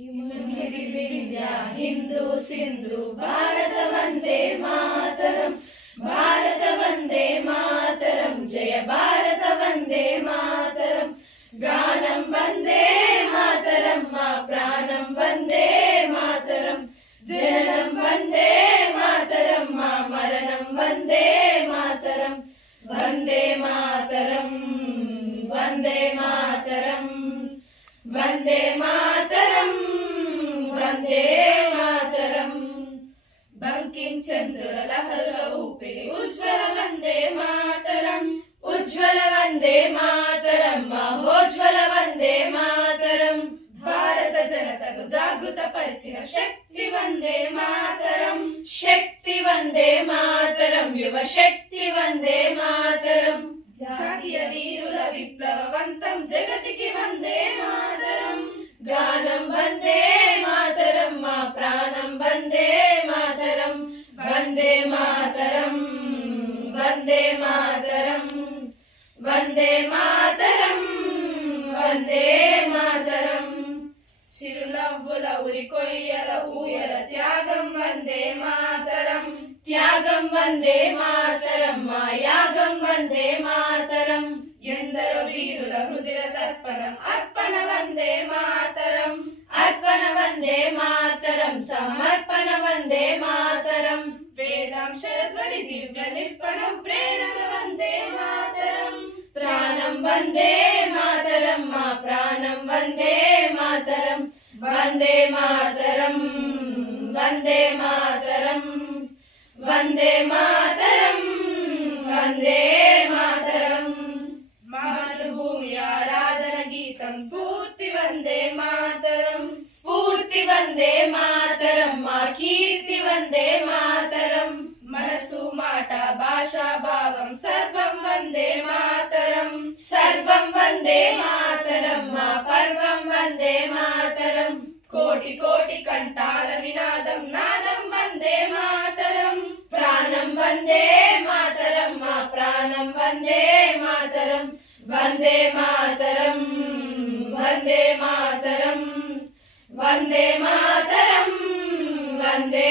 हिमगिरि विंध्य हिंदू सिंधु भारत वंदे मातरम, भारत वंदे मातरम, जय भारत वंदे मातरम। गानं वंदे मातरम, मा प्राणं वंदे मातरम, जननं वंदे मातरम, मा मरणं वंदे मातरम। वंदे मातरम, वंदे मातरम, वंदे मातरम, वंदे मातरम। बंकिम चंद्रुల లహరుల ఊపిరి ఉజ్వల వందే మాతరం, ఉజ్వల వందే మాతరం, మహోజ్వల వందే మాతరం। భారత జనతకు జాగృత పరిచిన శక్తి వందే మాతరం, శక్తి వందే మాతరం, యువ శక్తి వందే మాతరం। జాతీయ వీరుల విప్లవవంతం జగతికి వందే మాతరం। గానం వందే మాతరం, మా ప్రాణం వందే మాతరం, వందే మాతరం, వందే మాతరం, వందే మాతరం, వందే మాతరం। చిరునవ్వుల ఉరి కొయ్యల ఊయల త్యాగం వందే మాతరం, త్యాగం వందే మాతరం, మా యాగం వందే మాతరం। ఎందరో వీరుల హృదయ తర్పణం అర్పణ వందే మాతరం, అర్పణ వందే మాతరం, సమర్పణ వందే మాతరం। వేదాంశ ధ్వని దివ్య నిర్పణం ప్రేరణ వందే మాతరం, ప్రాణం వందే మాతరం, మా ప్రాణం వందే మాతరం, వందే మాతరం, వందే మాతరం, వందే మాతరం, వందే మాతరం। మాతృభూమి ఆరాధన గీతం స్ఫూర్తి వందే మాతరం, స్ఫూర్తి వందే మాతరం, మా కీర్తి వందే మాతరం। మనసు మాట భాష భావం సర్వం వందే మాతరం, సర్వం వందే మాతరం, మా పర్వం వందే మాతరం। కోటి కోటి కంఠాల నినాదం నాదం వందే మాతరం, ప్రాణం వందే మాతరం, మా ప్రాణం వందే మాతరం, వందే మాతరం, వందే మాతరం, వందే మాతరం, వందే